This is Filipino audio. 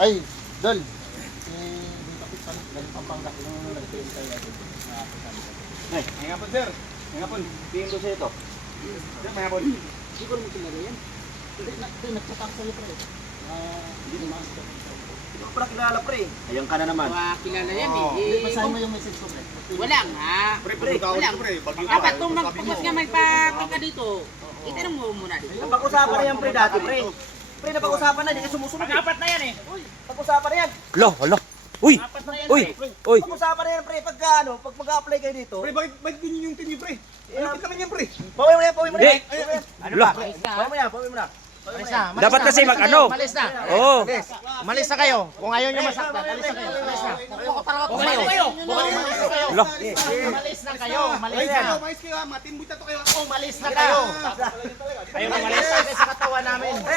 Ay, Dol. Dito kita galing Pampanga nung nagtiim tayo. Ay, may hapon sir. May hapon. Tingin ko sa ito. Sir, may hapon. Siguro mo kilala yan. Hindi, nagtatang sa'yo pre. Hindi naman. Hindi ko pala kilala pre. Ayan ka na naman. Kilala yan eh. Basahin mo yung message ko pre. Wala nga. Pre, Wala. Dapat nung magpagpas nga may pagka dito. Itanong mo muna dito. Napag-usapan na yan pre dati pre. Pre, napag-usapan na. Hindi ka sumusunod. Pag-apat na yan eh. Pag-usapan na yan. Hala. Uy! Apat na yan. Uy! Uy! Pag-usapan na yan pre. Pagka ano, pag mag-apply kayo dito. Pre, bakit ganyan yung tingin, pre? Malapit naman yan, pre. Pawin mo na yan, pawin mo na yan. Ano ba? Pawin mo yan, pawin mo na. Dapat kasi mag-ano. Malis na. Oo. Malis na kayo. Kung ayaw nyo masaktan, malis na kayo. Malis na. Malis kayo. Hala. Malis na kayo. Malis Mais na. kayo, ha? Matimbuta to kayo. Umalis na kayo. Ayaw na malis na sa katawan namin. Pre,